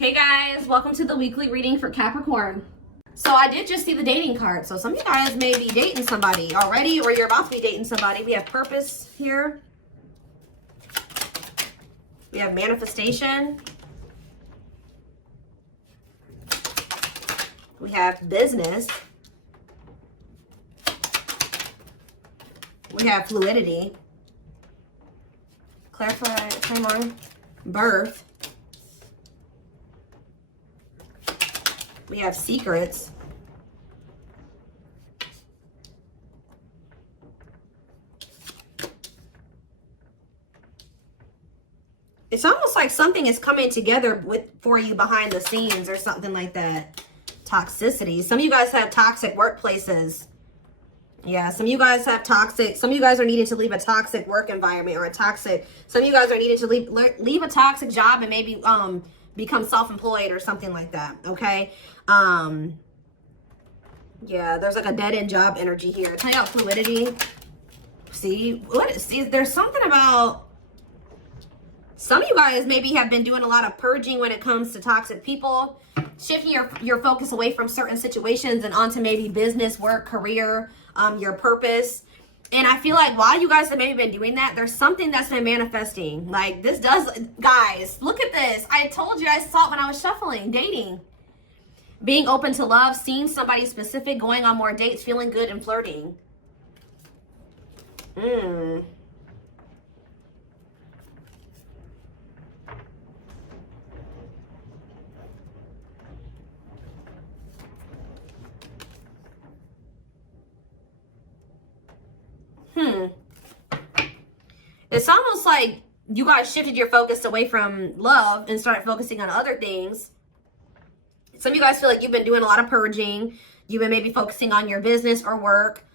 Hey guys, welcome to the weekly reading for Capricorn. So I did just see the dating card. So some of you guys may be dating somebody already, or you're about to be dating somebody. We have purpose here. We have manifestation. We have business. We have fluidity. Clarify, timeline, birth. We have secrets. It's almost like something is coming together for you behind the scenes or something like that. Toxicity. Some of you guys have toxic workplaces. Yeah, some of you guys have toxic. Some of you guys are needing to leave a toxic work environment or a toxic. Some of you guys are needing to leave a toxic job and maybe become self-employed or something like that. Okay. Yeah, there's like a dead-end job energy here. Tell you about fluidity. See, there's something about some of you guys maybe have been doing a lot of purging when it comes to toxic people, shifting your focus away from certain situations and onto maybe business, work, career, your purpose. And I feel like while you guys have maybe been doing that, there's something that's been manifesting. Like this does, guys, look at this. I told you, I saw it when I was shuffling, dating. Being open to love, seeing somebody specific, going on more dates, feeling good and flirting. It's almost like you guys shifted your focus away from love and started focusing on other things. Some of you guys feel like you've been doing a lot of purging. You've been maybe focusing on your business or work.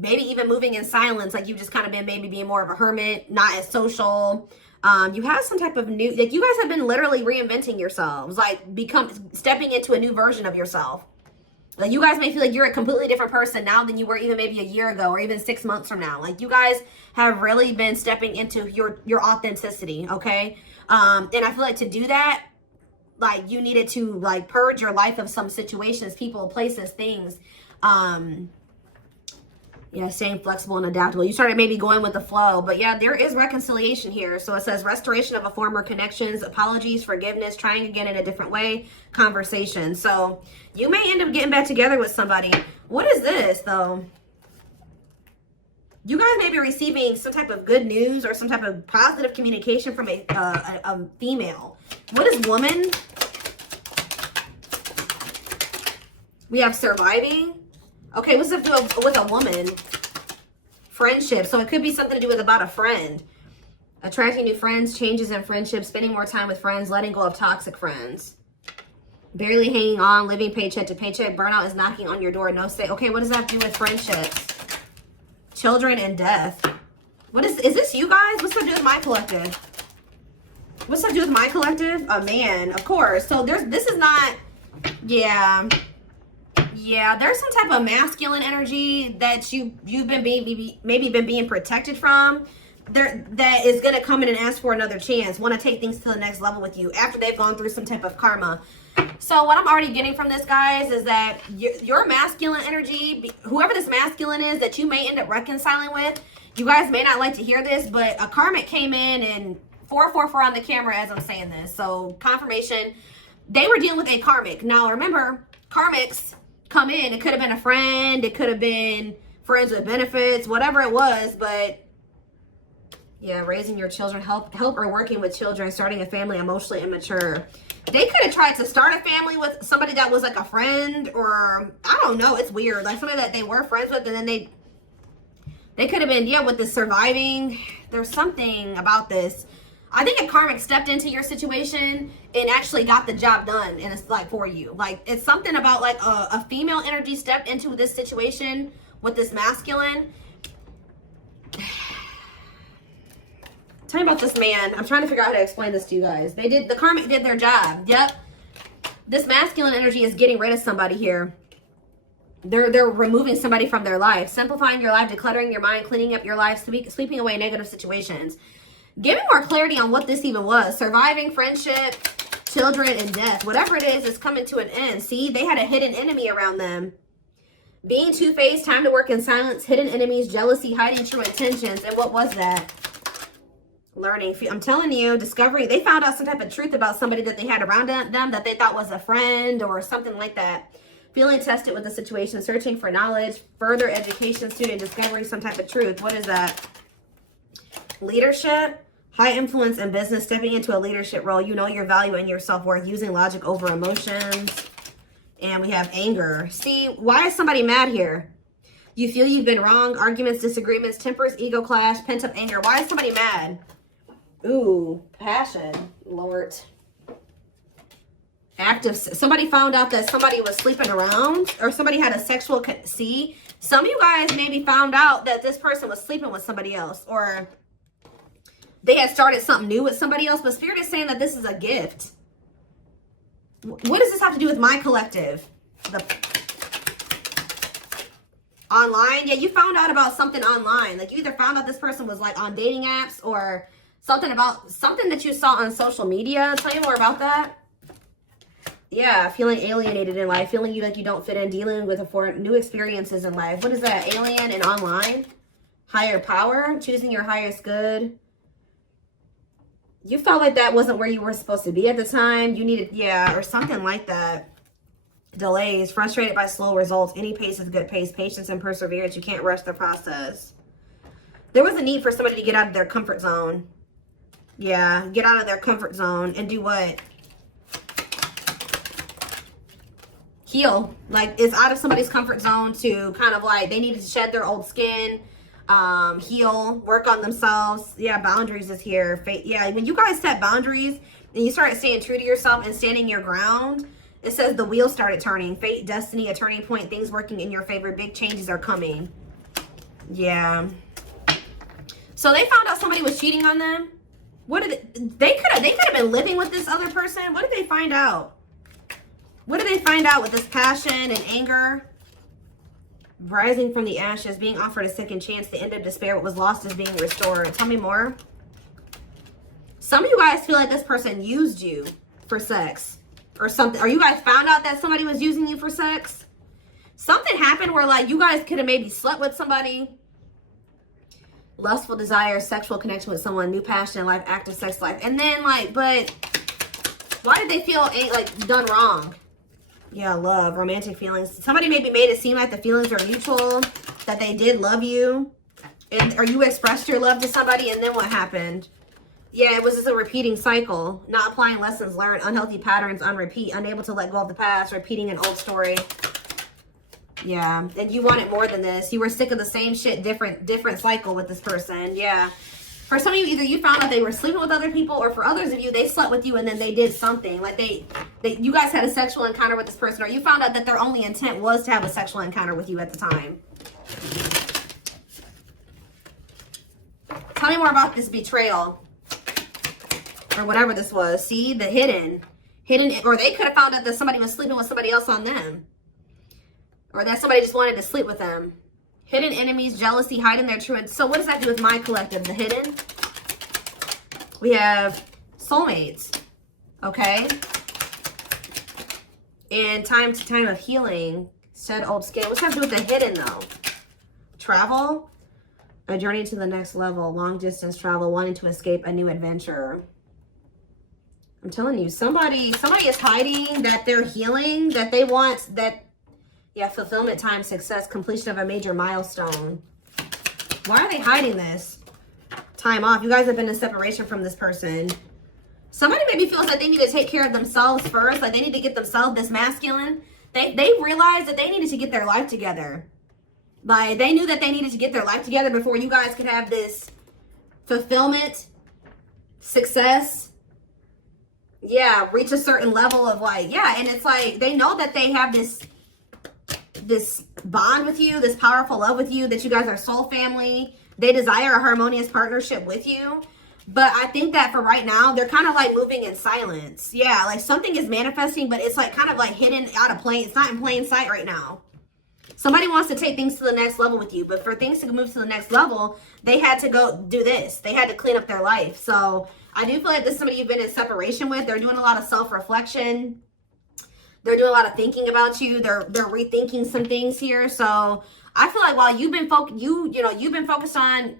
Maybe even moving in silence. Like you've just kind of been maybe being more of a hermit, not as social. You have some type of new, like you guys have been literally reinventing yourselves. Like stepping into a new version of yourself. Like you guys may feel like you're a completely different person now than you were even maybe a year ago or even 6 months from now. Like you guys have really been stepping into your authenticity, okay? And I feel like to do that, like you needed to like purge your life of some situations, people, places, things. Yeah, staying flexible and adaptable. You started maybe going with the flow, but yeah, there is reconciliation here. So it says restoration of a former connections, apologies, forgiveness, trying again in a different way, conversation. So you may end up getting back together with somebody. What is this though? You guys may be receiving some type of good news or some type of positive communication from a female. What is woman? We have surviving. Okay, what's up with a woman? Friendship. So it could be something to do with about a friend. Attracting new friends, changes in friendships, spending more time with friends, letting go of toxic friends. Barely hanging on, living paycheck to paycheck. Burnout is knocking on your door. No say. Okay, what does that have to do with friendships? Children and death. What is this you guys? What's that do with my collective? What's that do with my collective? A man, of course. So this is not, yeah, there's some type of masculine energy that you've been maybe been being protected from. That is gonna come in and ask for another chance, want to take things to the next level with you after they've gone through some type of karma. So what I'm already getting from this, guys, is that your masculine energy, whoever this masculine is that you may end up reconciling with, you guys may not like to hear this, but a karmic came in and 444 on the camera as I'm saying this. So confirmation, they were dealing with a karmic. Now remember, karmics come in. It could have been a friend. It could have been friends with benefits, whatever it was. But yeah, raising your children, help or working with children, starting a family, emotionally immature. They could have tried to start a family with somebody that was like a friend, or I don't know. It's weird. Like somebody that they were friends with, and then they could have been, yeah, with the surviving. There's something about this. I think a karmic stepped into your situation and actually got the job done, and it's like for you. Like it's something about like a female energy stepped into this situation with this masculine. Tell me about this man. I'm trying to figure out how to explain this to you guys. The karmic did their job. Yep. This masculine energy is getting rid of somebody here. They're removing somebody from their life, simplifying your life, decluttering your mind, cleaning up your life, sweeping away negative situations. Give me more clarity on what this even was. Surviving, friendship, children and death. Whatever it is coming to an end. See, they had a hidden enemy around them. Being two-faced, time to work in silence, hidden enemies, jealousy, hiding true intentions. And what was that? Learning. I'm telling you, discovery. They found out some type of truth about somebody that they had around them that they thought was a friend or something like that. Feeling tested with the situation, searching for knowledge, further education, student discovery, some type of truth. What is that? Leadership, high influence in business, stepping into a leadership role. You know your value and your self-worth, using logic over emotions. And we have anger. See, why is somebody mad here? You feel you've been wrong, arguments, disagreements, tempers, ego clash, pent-up anger. Why is somebody mad? Ooh, passion, Lord. Active. Somebody found out that somebody was sleeping around, or somebody had a sexual. See, some of you guys maybe found out that this person was sleeping with somebody else, or they had started something new with somebody else. But Spirit is saying that this is a gift. What does this have to do with my collective? The online. Yeah, you found out about something online. Like you either found out this person was like on dating apps, or something about something that you saw on social media. Tell me more about that. Yeah, feeling alienated in life, feeling like you don't fit in, dealing with new experiences in life. What is that? Alien and online? Higher power, choosing your highest good. You felt like that wasn't where you were supposed to be at the time. You needed, yeah, or something like that. Delays, frustrated by slow results. Any pace is good pace. Patience and perseverance. You can't rush the process. There was a need for somebody to get out of their comfort zone. Yeah, get out of their comfort zone and do what? Heal. Like, it's out of somebody's comfort zone to kind of like, they needed to shed their old skin, heal, work on themselves. Yeah, boundaries is here. Yeah, when you guys set boundaries and you start staying true to yourself and standing your ground, it says the wheel started turning. Fate, destiny, a turning point, things working in your favor. Big changes are coming. Yeah. So they found out somebody was cheating on them. What did they could have been living with this other person. What did they find out? What did they find out with this passion and anger? Rising from the ashes, being offered a second chance, the end of despair, what was lost is being restored. Tell me more. Some of you guys feel like this person used you for sex or something. Or you guys found out that somebody was using you for sex. Something happened where like you guys could have maybe slept with somebody. Lustful desire, sexual connection with someone, new passion in life, active sex life. And then like, but why did they feel like done wrong? Yeah, love, romantic feelings. Somebody maybe made it seem like the feelings are mutual, that they did love you, or you expressed your love to somebody, and then what happened? Yeah, it was just a repeating cycle. Not applying lessons learned, unhealthy patterns on repeat, unable to let go of the past, repeating an old story. Yeah, and you wanted more than this. You were sick of the same shit, different cycle with this person. Yeah. For some of you, either you found out they were sleeping with other people, or for others of you, they slept with you and then they did something. Like you guys had a sexual encounter with this person, or you found out that their only intent was to have a sexual encounter with you at the time. Tell me more about this betrayal. Or whatever this was. See, the hidden, or they could have found out that somebody was sleeping with somebody else on them. Or that somebody just wanted to sleep with them. Hidden enemies, jealousy, hiding their true. So what does that do with my collective? The hidden. We have soulmates. Okay. And time to time of healing. Shed old skin. What's that do with the hidden though? Travel. A journey to the next level. Long distance travel. Wanting to escape a new adventure. I'm telling you, somebody is hiding that they're healing, that they want that. Yeah, fulfillment, time, success, completion of a major milestone. Why are they hiding this? Time off. You guys have been in separation from this person. Somebody maybe feels like they need to take care of themselves first. Like they need to get themselves this masculine. They realized that they needed to get their life together. Like they knew that they needed to get their life together before you guys could have this fulfillment, success. Yeah, reach a certain level of like, yeah. And it's like they know that they have this bond with you, this powerful love with you, that you guys are soul family. They desire a harmonious partnership with you. But I think that for right now, they're kind of like moving in silence. Yeah, like something is manifesting, but it's like kind of like hidden out of plain. It's not in plain sight right now. Somebody wants to take things to the next level with you. But for things to move to the next level, they had to go do this. They had to clean up their life. So I do feel like this is somebody you've been in separation with. They're doing a lot of self-reflection. They're doing a lot of thinking about you. They're rethinking some things here. So I feel like while you've been you've been focused on,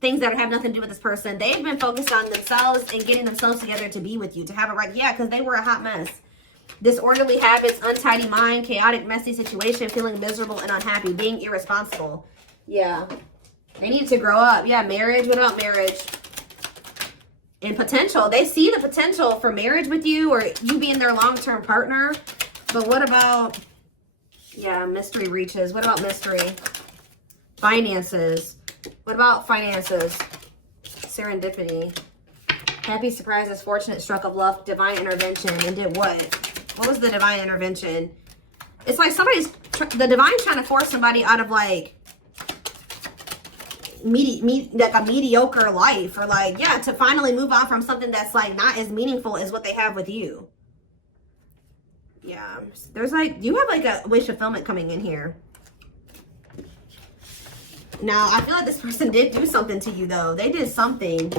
things that have nothing to do with this person, they've been focused on themselves and getting themselves together to be with you, to have it right. Yeah, because they were a hot mess. Disorderly habits, untidy mind, chaotic, messy situation, feeling miserable and unhappy, being irresponsible. Yeah. They need to grow up. Yeah, marriage. What about marriage? And potential. They see the potential for marriage with you or you being their long-term partner. But what about, yeah, mystery reaches. What about mystery? Finances. What about finances? Serendipity. Happy surprises, fortunate stroke of luck, divine intervention. And did what? What was the divine intervention? It's like the divine's trying to force somebody out of like a mediocre life, or like, yeah, to finally move on from something that's like not as meaningful as what they have with you. Yeah, there's like, you have like a wish fulfillment coming in here. Now, I feel like this person did do something to you though. They did something.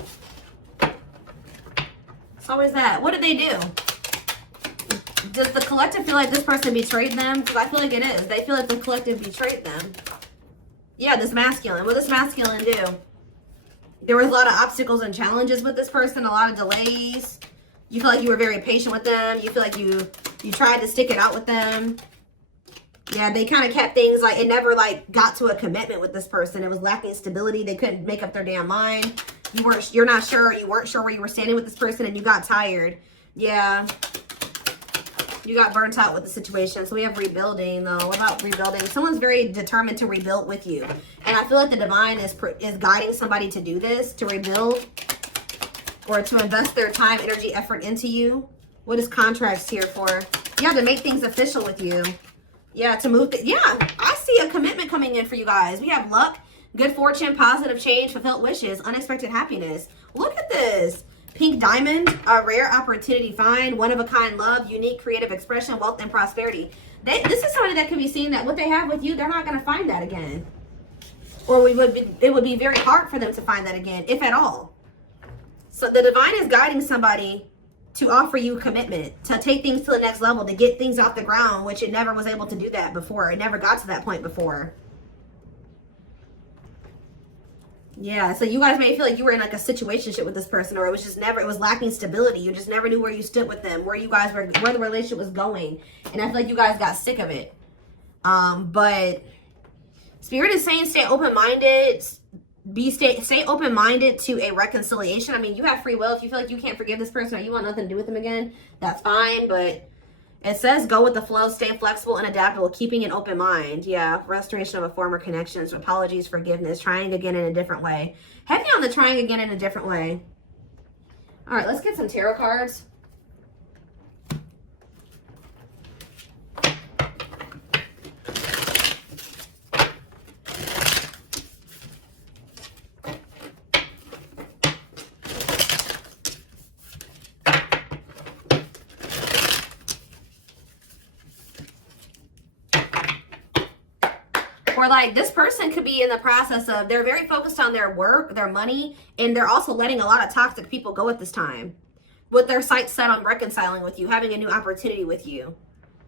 So is that? What did they do? Does the collective feel like this person betrayed them? Because I feel like it is. They feel like the collective betrayed them. Yeah, this masculine. What does masculine do? There was a lot of obstacles and challenges with this person, a lot of delays. You feel like you were very patient with them. You feel like you tried to stick it out with them. Yeah, they kind of kept things like, it never like got to a commitment with this person. It was lacking stability. They couldn't make up their damn mind. You're not sure. You weren't sure where you were standing with this person and you got tired. Yeah. You got burnt out with the situation. So we have rebuilding though. What about rebuilding? Someone's very determined to rebuild with you. And I feel like the divine is guiding somebody to do this, to rebuild or to invest their time, energy, effort into you. What is contracts here for? Yeah, to make things official with you. Yeah, to move. Yeah, I see a commitment coming in for you guys. We have luck, good fortune, positive change, fulfilled wishes, unexpected happiness. Look at this. Pink diamond, a rare opportunity find, one-of-a-kind love, unique creative expression, wealth, and prosperity. This is somebody that could be seeing that what they have with you, they're not going to find that again. Or it would be very hard for them to find that again, if at all. So the divine is guiding somebody to offer you commitment, to take things to the next level, to get things off the ground, which it never was able to do that before. It never got to that point before. Yeah, so you guys may feel like you were in like a situationship with this person, or it was just never, it was lacking stability. You just never knew where you stood with them, where you guys were, where the relationship was going. And I feel like you guys got sick of it. But Spirit is saying stay open-minded. Stay open-minded to a reconciliation. I mean, you have free will. If you feel like you can't forgive this person or you want nothing to do with them again, that's fine. But it says go with the flow, stay flexible and adaptable, keeping an open mind. Yeah, restoration of a former connections, apologies, forgiveness, trying again in a different way. Heavy on the trying again in a different way. All right, let's get some tarot cards. Or like this person could be in the process of, they're very focused on their work, their money, and they're also letting a lot of toxic people go at this time. With their sights set on reconciling with you, having a new opportunity with you.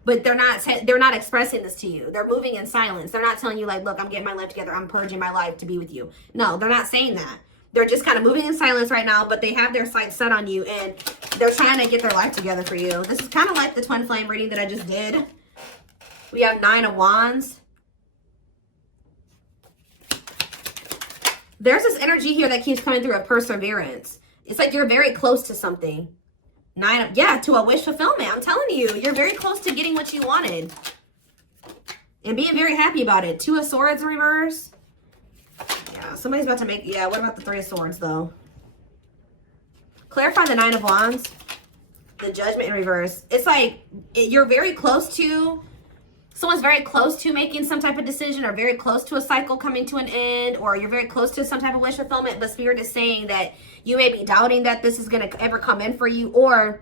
But they're not expressing this to you. They're moving in silence. They're not telling you like, look, I'm getting my life together. I'm purging my life to be with you. No, they're not saying that. They're just kind of moving in silence right now, but they have their sights set on you and they're trying to get their life together for you. This is kind of like the twin flame reading that I just did. We have 9 of Wands. There's this energy here that keeps coming through of perseverance. It's like you're very close to something. To a wish fulfillment. I'm telling you, you're very close to getting what you wanted. And being very happy about it. 2 of Swords in reverse. Yeah, somebody's about to make, yeah, what about the 3 of Swords though? Clarify the 9 of Wands. The Judgment in reverse. It's like you're very close to, someone's very close to making some type of decision or very close to a cycle coming to an end, or you're very close to some type of wish fulfillment, but Spirit is saying that you may be doubting that this is going to ever come in for you, or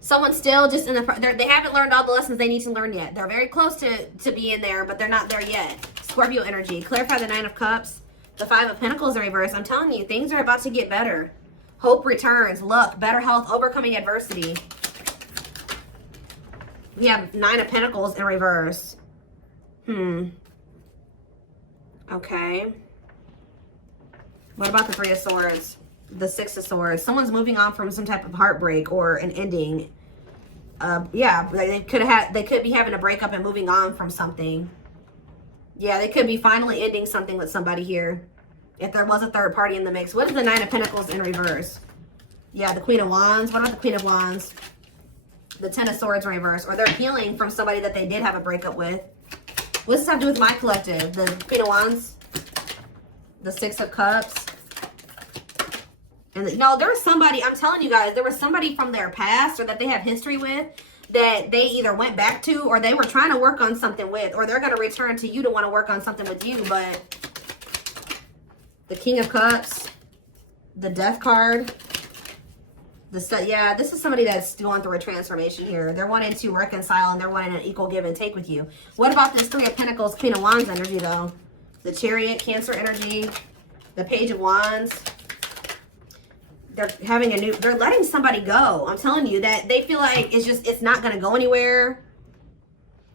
someone's still just in the, they haven't learned all the lessons they need to learn yet. They're very close to being there, but they're not there yet. Scorpio energy. Clarify the 9 of Cups. The 5 of Pentacles in reverse. I'm telling you, things are about to get better. Hope returns. Luck. Better health. Overcoming adversity. We have 9 of Pentacles in reverse. Okay. What about the 3 of Swords? The 6 of Swords. Someone's moving on from some type of heartbreak or an ending. Yeah, they could be having a breakup and moving on from something. Yeah, they could be finally ending something with somebody here. If there was a third party in the mix. What is the 9 of Pentacles in reverse? Yeah, the Queen of Wands. What about the Queen of Wands? The 10 of Swords in reverse. Or they're healing from somebody that they did have a breakup with. What does this have to do with my collective? The Queen of Wands. The 6 of Cups. And no, there was somebody, I'm telling you guys, there was somebody from their past or that they have history with that they either went back to or they were trying to work on something with, or they're going to return to you to want to work on something with you. But the King of Cups, the Death card, yeah, this is somebody that's going through a transformation here. They're wanting to reconcile and they're wanting an equal give and take with you. What about this 3 of Pentacles, Queen of Wands energy though? The Chariot, Cancer energy, the Page of Wands. They're having they're letting somebody go. I'm telling you that they feel like it's not going to go anywhere.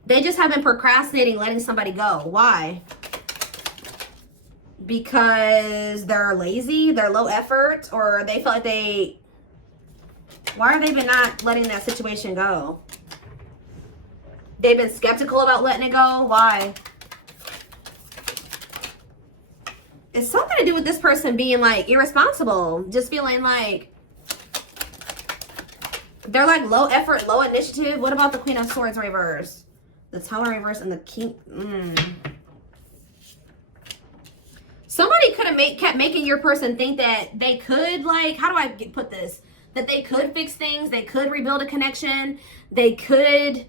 They just have been procrastinating letting somebody go. Why? Because they're lazy, they're low effort, or they feel like why are they been not letting that situation go? They've been skeptical about letting it go. Why? It's something to do with this person being like irresponsible, just feeling like they're like low effort, low initiative. What about the Queen of Swords reverse? The Tower reverse and the King. Somebody could have kept making your person think that they could, like, how do I put this? That they could fix things, they could rebuild a connection, they could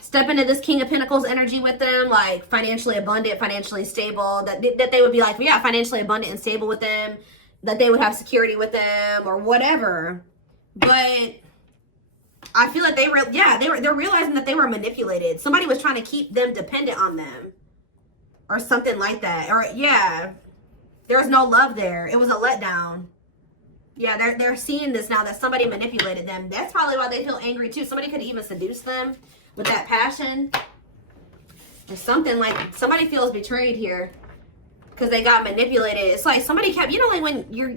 step into this King of Pentacles energy with them, like financially abundant, financially stable, that they would be like, yeah, financially abundant and stable with them, that they would have security with them or whatever. But I feel like they're realizing that they were manipulated. Somebody was trying to keep them dependent on them or something like that. Or yeah, there was no love there. It was a letdown. Yeah, they're seeing this now that somebody manipulated them. That's probably why they feel angry too. Somebody could even seduce them with that passion or something. Like somebody feels betrayed here because they got manipulated. It's like somebody kept, you know, like when you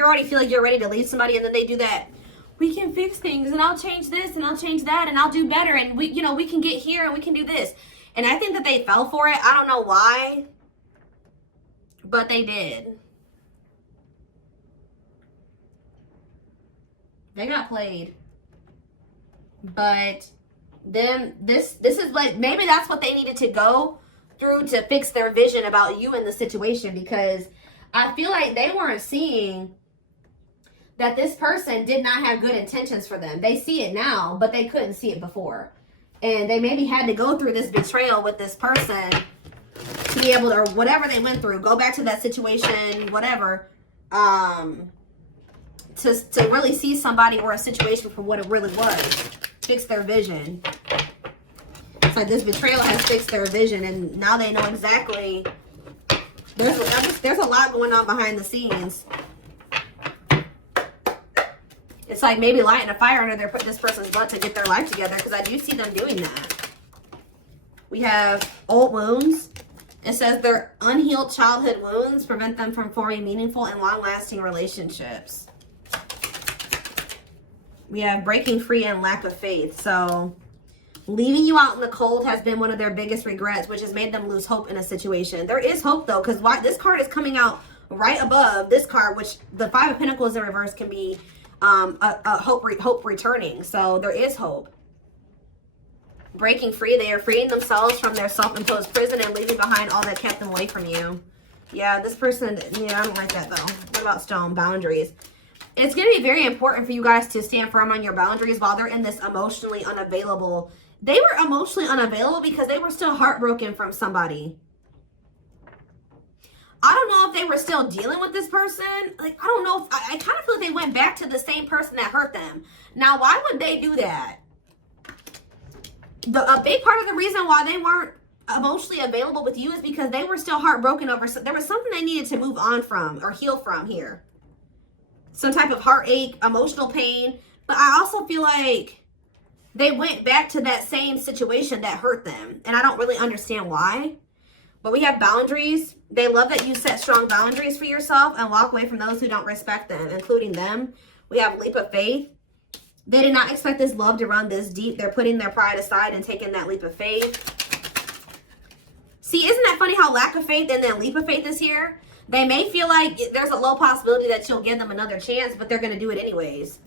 already feel like you're ready to leave somebody and then they do that. We can fix things and I'll change this and I'll change that and I'll do better and we can get here and we can do this. And I think that they fell for it. I don't know why, but they did. They got played. But then this is like, maybe that's what they needed to go through to fix their vision about you in the situation, because I feel like they weren't seeing that this person did not have good intentions for them. They see it now, but they couldn't see it before. And they maybe had to go through this betrayal with this person to be able to, or whatever they went through, go back to that situation, whatever, to really see somebody or a situation for what it really was. Fix their vision. It's like this betrayal has fixed their vision, and now they know exactly. There's a lot going on behind the scenes. It's like maybe lighting a fire under this person's butt to get their life together, because I do see them doing that. We have old wounds. It says their unhealed childhood wounds prevent them from forming meaningful and long-lasting relationships. We have breaking free and lack of faith. So leaving you out in the cold has been one of their biggest regrets, which has made them lose hope in a situation. There is hope though, because this card is coming out right above this card, which the 5 of Pentacles in reverse can be hope returning. So there is hope. Breaking free, they are freeing themselves from their self-imposed prison and leaving behind all that kept them away from you. Yeah, this person, yeah, I don't like that though. What about stone? Boundaries. It's going to be very important for you guys to stand firm on your boundaries while they're in this emotionally unavailable. They were emotionally unavailable because they were still heartbroken from somebody. I don't know if they were still dealing with this person. Like, I don't know. I kind of feel like they went back to the same person that hurt them. Now, why would they do that? A big part of the reason why they weren't emotionally available with you is because they were still heartbroken over, there was something they needed to move on from or heal from here. Some type of heartache, emotional pain. But I also feel like they went back to that same situation that hurt them. And I don't really understand why. But we have boundaries. They love that you set strong boundaries for yourself and walk away from those who don't respect them, including them. We have leap of faith. They did not expect this love to run this deep. They're putting their pride aside and taking that leap of faith. See, isn't that funny how lack of faith and then leap of faith is here? They may feel like there's a low possibility that you'll give them another chance, but they're going to do it anyways.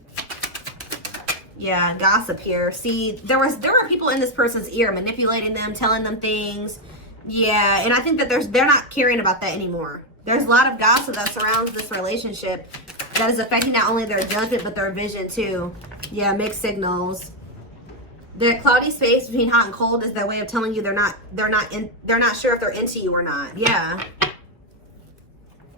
Yeah, gossip here. See, there were people in this person's ear manipulating them, telling them things. Yeah, and I think that they're not caring about that anymore. There's a lot of gossip that surrounds this relationship that is affecting not only their judgment but their vision too. Yeah, mixed signals. The cloudy space between hot and cold is their way of telling you they're not sure if they're into you or not. Yeah.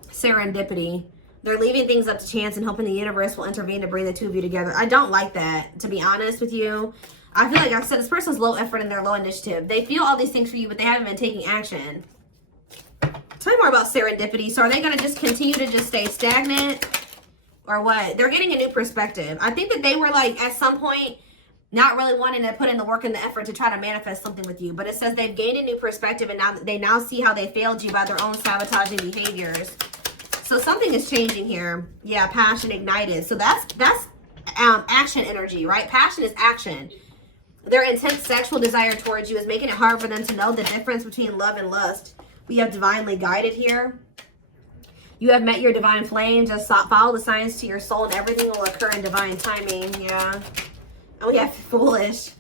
Serendipity. They're leaving things up to chance and hoping the universe will intervene to bring the two of you together. I don't like that, to be honest with you. I feel like I said this person's low effort and they're low initiative. They feel all these things for you, but they haven't been taking action. Tell me more about serendipity. So are they going to just continue to just stay stagnant or what? They're getting a new perspective. I think that they were like at some point not really wanting to put in the work and the effort to try to manifest something with you. But it says they've gained a new perspective and now they now see how they failed you by their own sabotaging behaviors. So something is changing here. Yeah, passion ignited. So that's action energy, right? Passion is action. Their intense sexual desire towards you is making it hard for them to know the difference between love and lust. We have divinely guided here. You have met your divine flame. Just follow the signs to your soul and everything will occur in divine timing. Yeah. And we have foolish.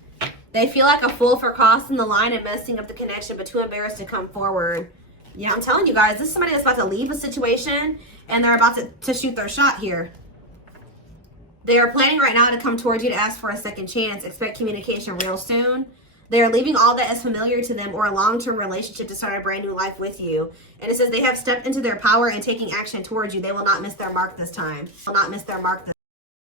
They feel like a fool for crossing the line and messing up the connection, but too embarrassed to come forward. Yeah, I'm telling you guys, this is somebody that's about to leave a situation and they're about to shoot their shot here. They are planning right now to come towards you to ask for a second chance. Expect communication real soon. They are leaving all that is familiar to them or a long-term relationship to start a brand new life with you. And it says they have stepped into their power and taking action towards you. They will not miss their mark this time. Will not miss their mark this